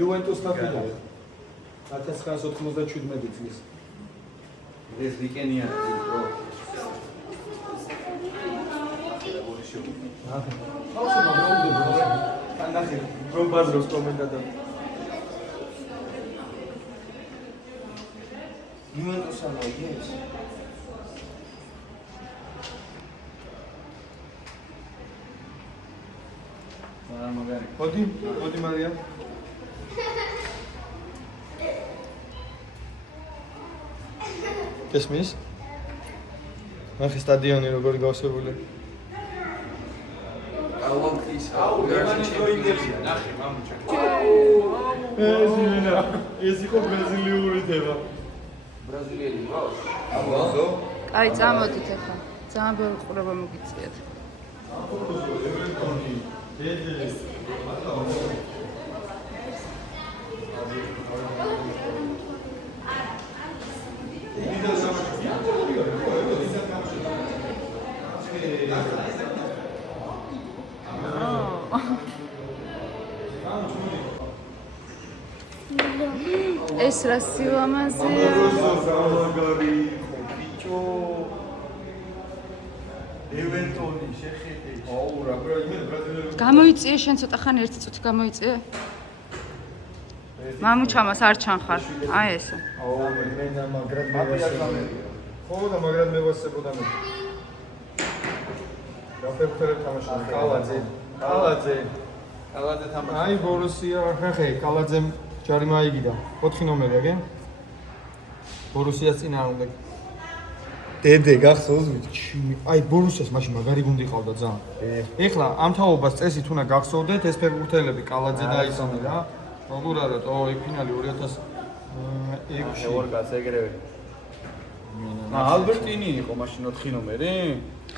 Juventus Tafila. 1997 წლის. ეს ვიკენია პრო. ანახე, რომ ბაზროს კომენტატორი. Juventus ალა ის. მოდი მარია. გესმის? ნახე სტადიონი როგორი გავსებული. ალონკის ნახე მამუჩა. ეს იყო ბრაზილიური თემა. ბრაზილიელი ვარ. აბა. აი, წამოდით ახლა. ძალიან ბევრი ყურება მოგიწიათ. ეს რა სილამაზეა. ევენტონი შეხედე. აუ რა ბრაზილიური. გამოიწიე შენ ცოტა ხანი ერთი წუთი გამოიწიე. მამუჩამას არ ჩანხარ. აი ესე. აუ მე და მაგრად მევასებოდა. ხო და მაგრად მევასებოდა მე. გაფერფერებ თამაშობ კალაძე. კალაძე თამაშობს. აი ბორუსია ხახე კალაძემ ჯარი მაიგიდა. 4 ნომერი აგენ. ბორუსიას წინააღმდეგ. დედე გახსოვს ვიცი. აი ბორუსიას მაშინ მაგარი გუნდი ყავდა ძალიან. ეხლა ამ თაობას წესით უნდა გახსოვდეთ ეს ფეხბურთელები კალაძე და ისინი რა. როგორ არა თო ფინალი 2006-ში. ორ კაც ეგრევე. ალბერტინი იყო მაშინ 4 ნომერი?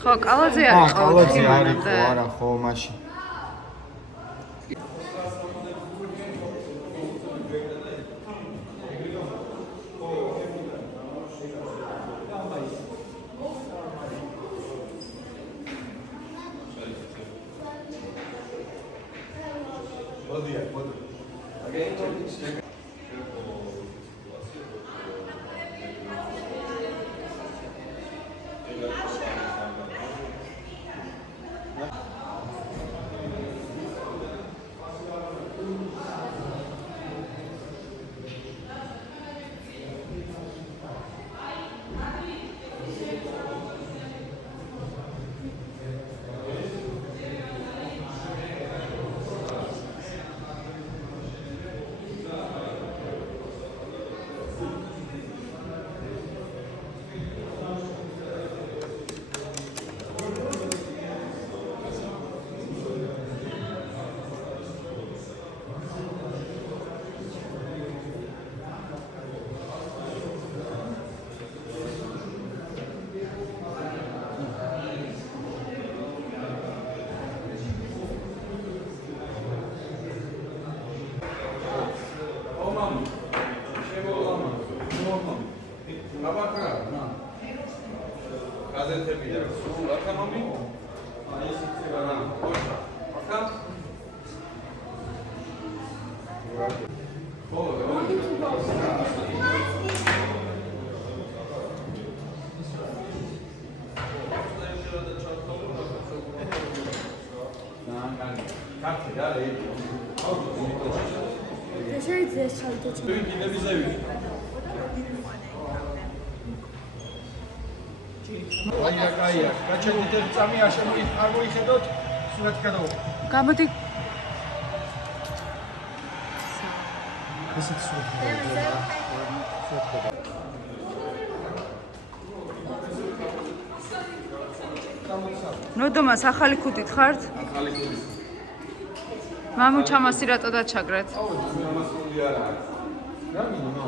ხო, კალაძე არის ხო? კალაძე არის ხო, არა ხო მაშინ. გამოდი ისიც სულ ნოდომას ახალი ქუდით ხართ? ახალი ქუდი. მამუჩა მასი რატო დაჩაგრეთ? მე ამას ქუდი არ არის. რა მინო?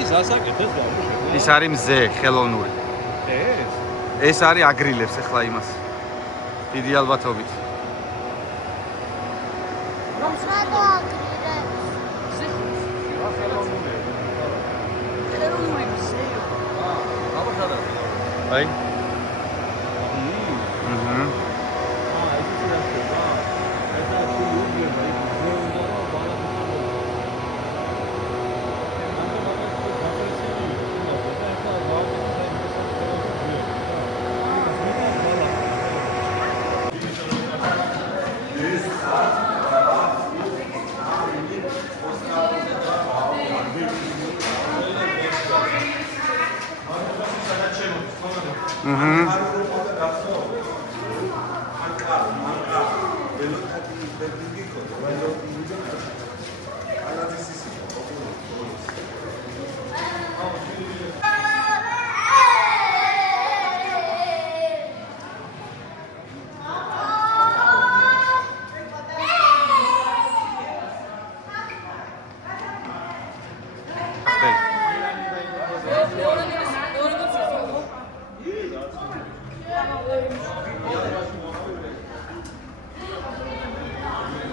ის ასაკეთებს გამუშავება. ის არის მზე ხელოვნური. ეს არის აგრილებს ახლა იმას. დიდი ალბათობით. რატო აგრილებს? ხელოვნური მზე. აი.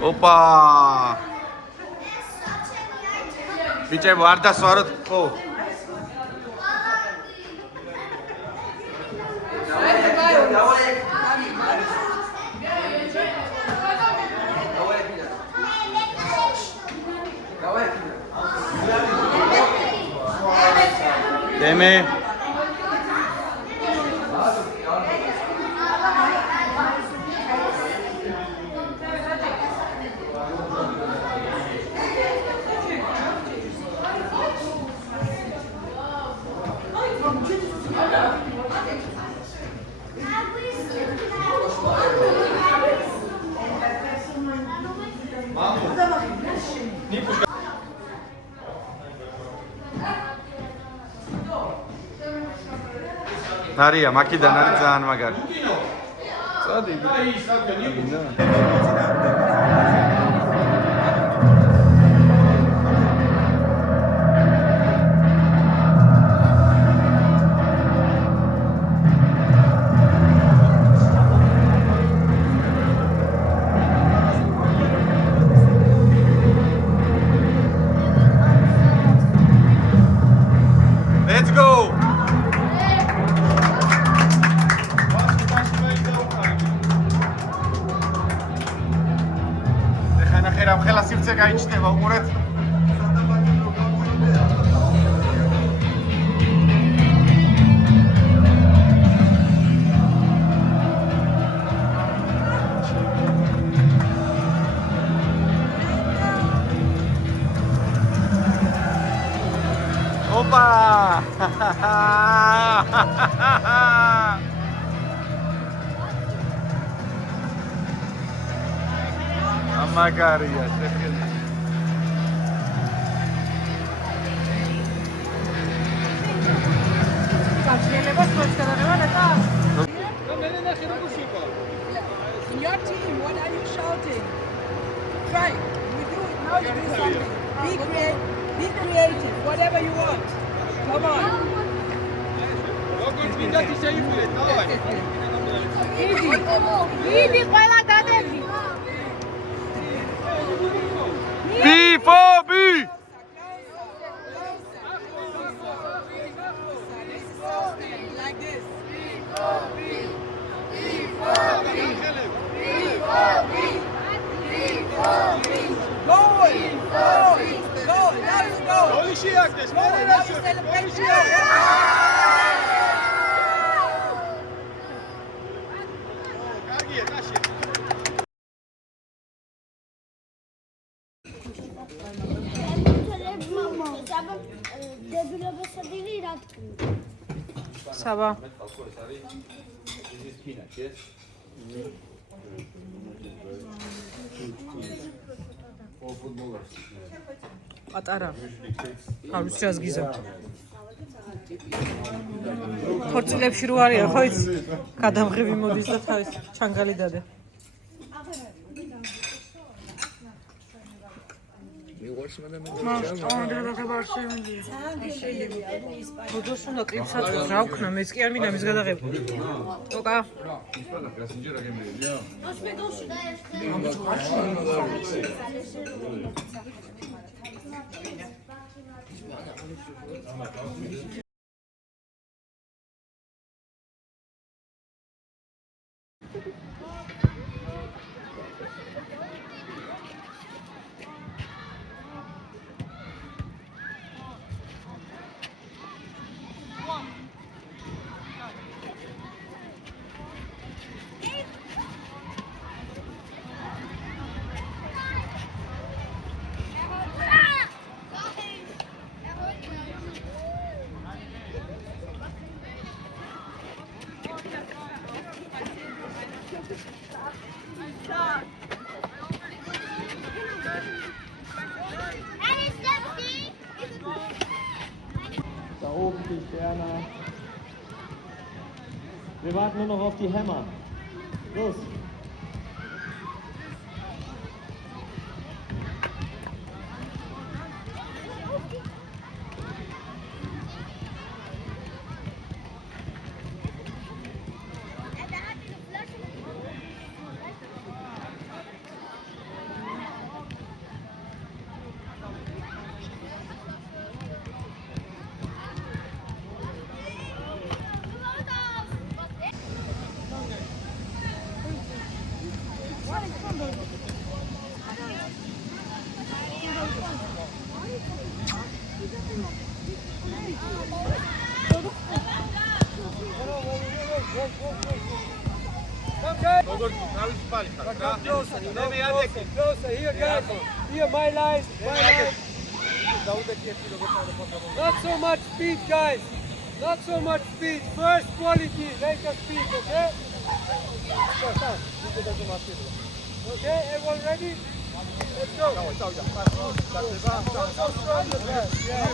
ოპა! ბიჭებო, არ დასვაროთ, ხო? დემე არია, მაქიდან არის ძალიან მაგარი. წადი. Let's go! ხელა სივრცე გაიჩნდება, უყურეთ. ოპა! მაგარია შეხელი. გაჩნიელებას ხოც გადაღება ნეტა. Your team, what are you shouting? Try. You do it. Now you do something. Be creative. Whatever you want. Come on. Easy, ყველა დადები. B4B! Like this. Goal! Let's go! Now you celebrate. საბა. ეს არის იზის ფინაში, ეს Four footballers. პატარა. არ ვიცი რას გიზავთ. ხორცლებში რო არიან, ხო იცი? გადამღები მოდის და თავის ჩანგალი დადე. ბოდოს უნდა კლიპს აწყოს, რა ვქნა, მეც კი არ მინდა მის გადაღება. ოკა. Da oben die Sterne. Wir warten nur noch auf die Hämmer. Los! Closer, here guys, here my line, Not so much speed guys, not so much speed, first quality, make a speed, okay? Okay, everyone ready? Let's go. Not so strong as that, yeah.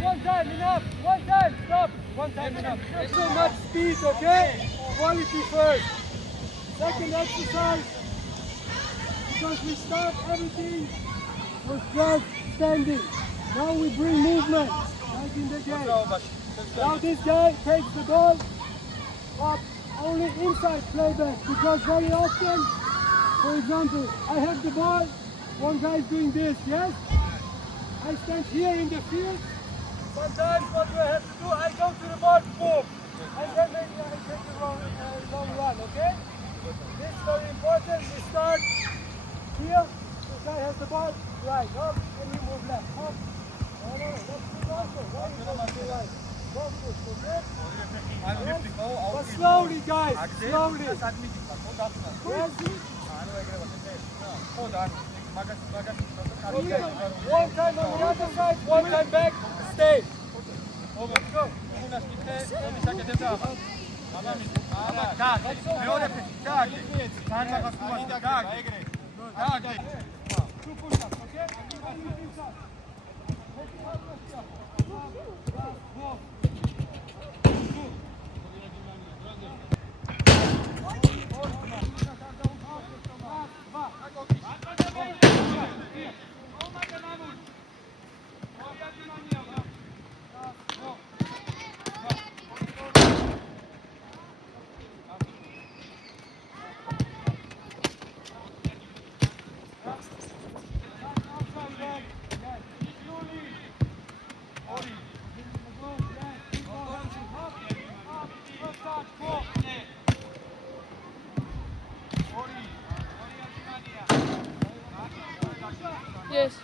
One time enough, one time, stop, one time enough. Not so much speed, okay? Quality first. Second exercise, because we start everything was just standing. Now we bring movement, like in the game. Now this guy takes the ball up only inside playback, because very often, for example, I have the ball, one guy is doing this, yes? I stand here in the field. Sometimes what you have to do, I go to the ball, boom, and then maybe I take the long run, okay? This is very important. We start here, the guy has the ball, right, up, and you move left, up. No, let's move also, right, right. Go push, okay? But slowly, guys, slowly. Yes? Okay. One time on the other side, one time back, stay. Let's go. Two push-ups, okay? Yes.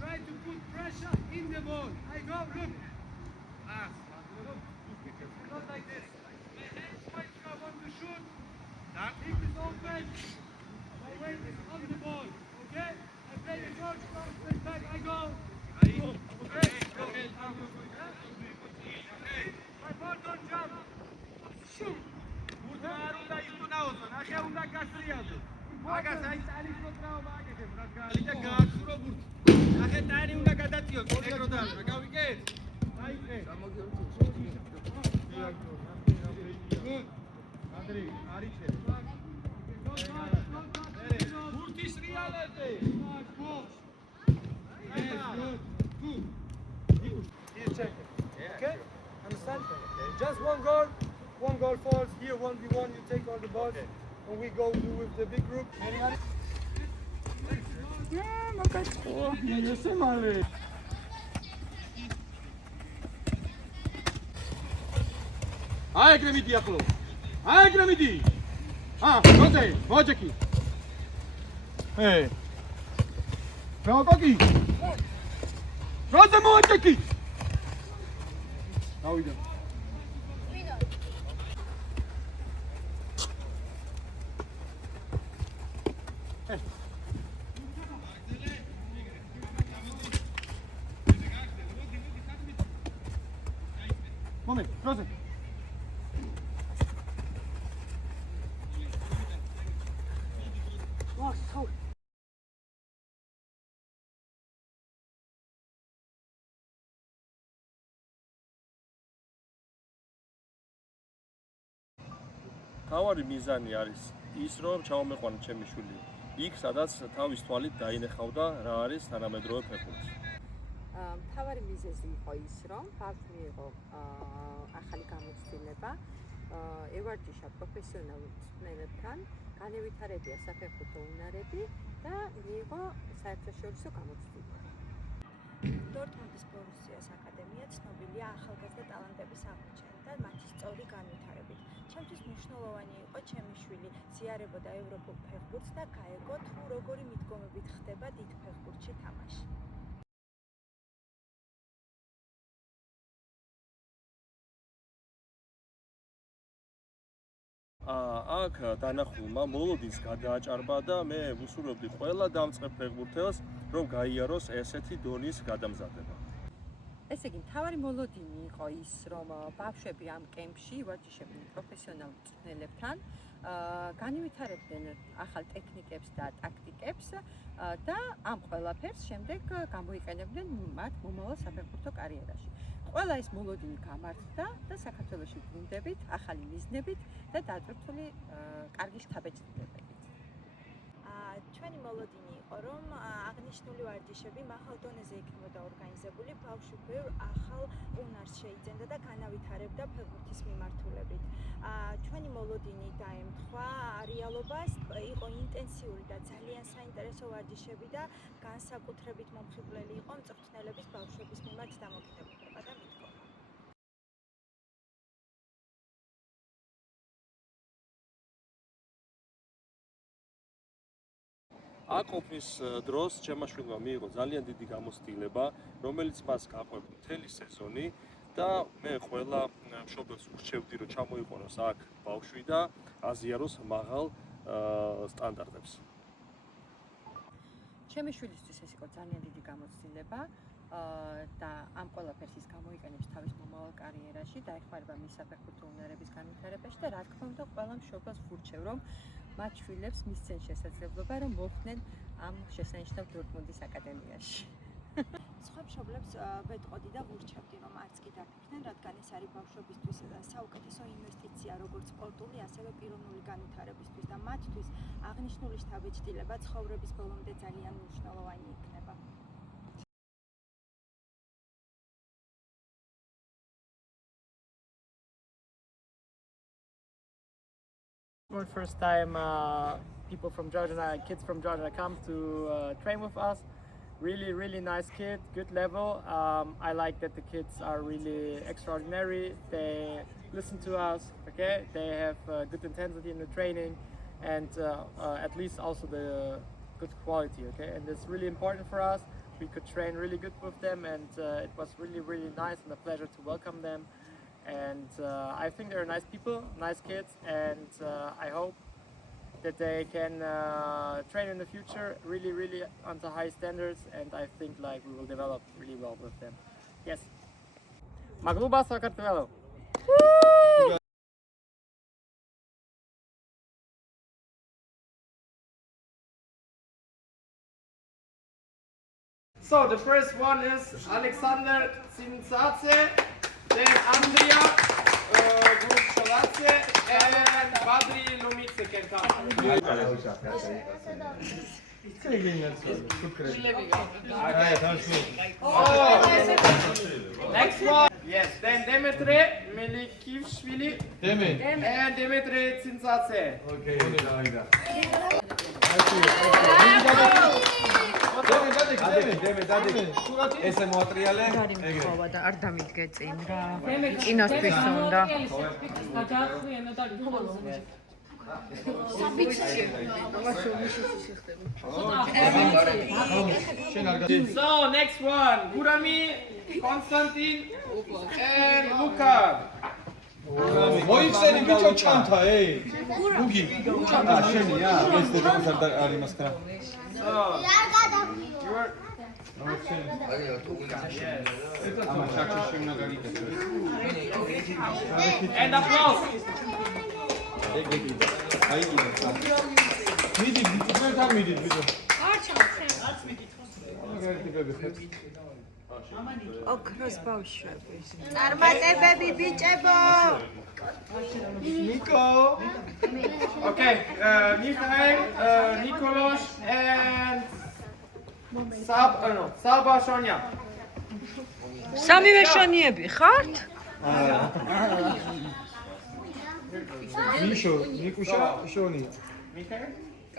Try to put pressure in the ball. I go, look. Not like this. My hands quite I want to shoot. Hip is open. My weight is on the ball. Okay? I play the coach, step back, I go. Okay? My ball don't jump. Shoot. Okay? Understand? Just one goal falls, here 1v1, you take all the balls, and we go with the big group. Hi, Gramidi, Apollo. Hi, Gramidi. Jose, Mojaki. Hey. Koki. Jose Mojaki. How we doing? Moment, Jose. თავარი მიზანი არის ის, რომ ჩავამეყვანო ჩემი შვილი იქ, სადაც თავის თვალით დაინახავდა რა არის თანამედროვე ფეხბურთი. მთავარი მიზეზი იყო ის, რომ ბავშვი მიიღო ახალი გამოცდილება, ევარჯიშა პროფესიონალურ მწვრთნელებთან, განევითარებია საფეხბურთო უნარები და მიიღო საერთაშორისო გამოცდილება. დორტმუნდის ბორუსიას აკადემია ცნობილია ახალგაზრდა ტალანტების აღმოჩენით და მათი სწორი განვითარებით. ჩემთვის მნიშვნელოვანი იყო ჩემი შვილი ზიარებოდა ევროპულ ფეხბურთს და გაეგო თუ როგორი მიდგომებით ხდება დიდ ფეხბურთში თამაში. აქ დანახულმა მოლოდინს გადააჭარბა და მე ვუსურვებდი ყველა დამწყებ ფეხბურთელს, რომ გაიაროს ესეთი დონის გადამზადება. ესე იგი, მთავარი მოლოდინი იყო ის, რომ ბავშვები ამ კემპში ივარჯიშებდნენ პროფესიონალურ მწვრთნელებთან, განივითარებდნენ ახალ ტექნიკებს და ტაქტიკებს და ამ ყველაფერს შემდეგ გამოიყენებდნენ მათ მომავალ საფეხბურთო კარიერაში. ყველა ეს მოლოდინი გამართდა და საქართველოში გუნდებით, ახალი მიზნებით და დატვირთული კარგი შთაბეჭდილებებით. ჩვენი მოლოდინი იყო, რომ აღნიშნული ვარჯიშები მაღალ დონეზე იქნებოდა ორგანიზებული, ბავშვი ბევრ ახალ უნარს შეიძენდა და განავითარებდა ფეხბურთის მიმართულებით. ჩვენი მოლოდინი დაემთხვა რეალობას, იყო ინტენსიური და ძალიან საინტერესო ვარჯიშები და განსაკუთრებით მომხიბვლელი იყო მწვრთნელების ბავშვების მიმართ დამოკიდებულება და მიდგომა. აკოფის დროს ჩემაშვილმა მიიღო ძალიან დიდი გამოცდილება, რომელიც მას გაყვება მთელი სეზონი და მე ყველა მშობელს ურჩევდი, რომ ჩამოიყვანოს აქ ბავშვი და აზიაროს მაღალ სტანდარტებს. ჩემი შვილისთვის ეს იყო ძალიან დიდი გამოცდილება და ამ ყველაფერს ის გამოიყენებს თავის მომავალ კარიერაში, დაეხმარება მის საფეხბურთო უნარების განვითარებაში და რა თქმა უნდა ყველა მშობელს ვურჩევ, რომ მათ შვილებს მისცენ შესაძლებლობა, რომ მოხვდნენ ამ შესანიშნავ დორტმუნდის აკადემიაში. სხვა მშობლებს ვეტყოდი და ვურჩევდი, რომ არც კი დაფიქრდნენ, რადგან ეს არის ბავშვებისთვის საუკეთესო ინვესტიცია. ინვესტიცია როგორც სპორტული, ასევე პიროვნული განვითარებისთვის და მათთვის აღნიშნული შთაბეჭდილება ცხოვრების ბოლომდე ძალიან მნიშვნელოვანი იქნება. For the first time, people from Georgia, kids from Georgia come to train with us. Really nice kid, good level. I like that the kids are really extraordinary. They listen to us, okay? They have good intensity in the training and at least also the good quality, okay? And it's really important for us. We could train really good with them and it was really nice and a pleasure to welcome them. And I think they're nice people, nice kids, and I hope that they can train in the future really onto high standards, and I think like we will develop really well with them. Yes. Magluba Sakartvelo. So the first one is Alexander Tsintsatse, then Andrea Gurchalatse, and Badri Lomitse can come. Next one. Yes, then Demetre Melikivshvili and Demetre Tsintsatse. Okay. ესე მოატრიალე. ხოვა და არ დამიდგე წინ რა. კინოსთვის უნდა. So next one, Gurami, Konstantin, and Luka. მოიხსენი ბიჭო ჩანთა, ეი. გუგი. ჩანთა შენია, ეს დედამს არ იმას კრა. And applause. მიდი, თქვენთან მიდით, ბიჭო. ოქროს ბავშვები. წარმატებები ბიჭებო. ნიკო. Okay, Mikhail, Nikolosh, and Saba Shonya. სამივე შონიები ხართ? მიშო, ნიკუშა, შონი. Mikhail.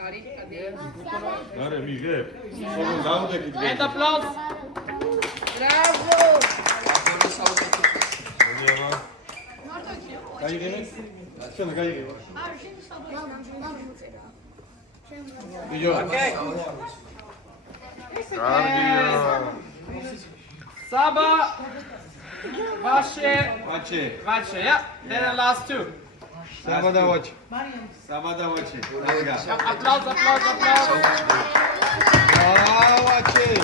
Are მიგებ. სულ დავდექით. And applause. Bravo! გაიგე? შენ გაიგე. Okay. Saba, Vashe, yeah. Then the last two. საბადავაჩი. Applause. დავაჩი. Okay.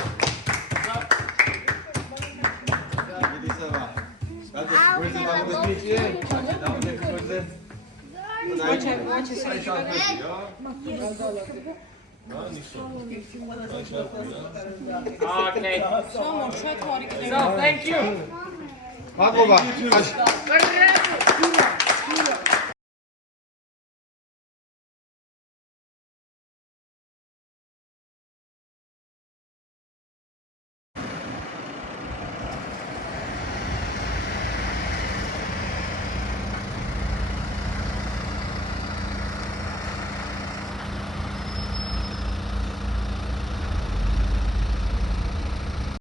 So thank you. მადლობა.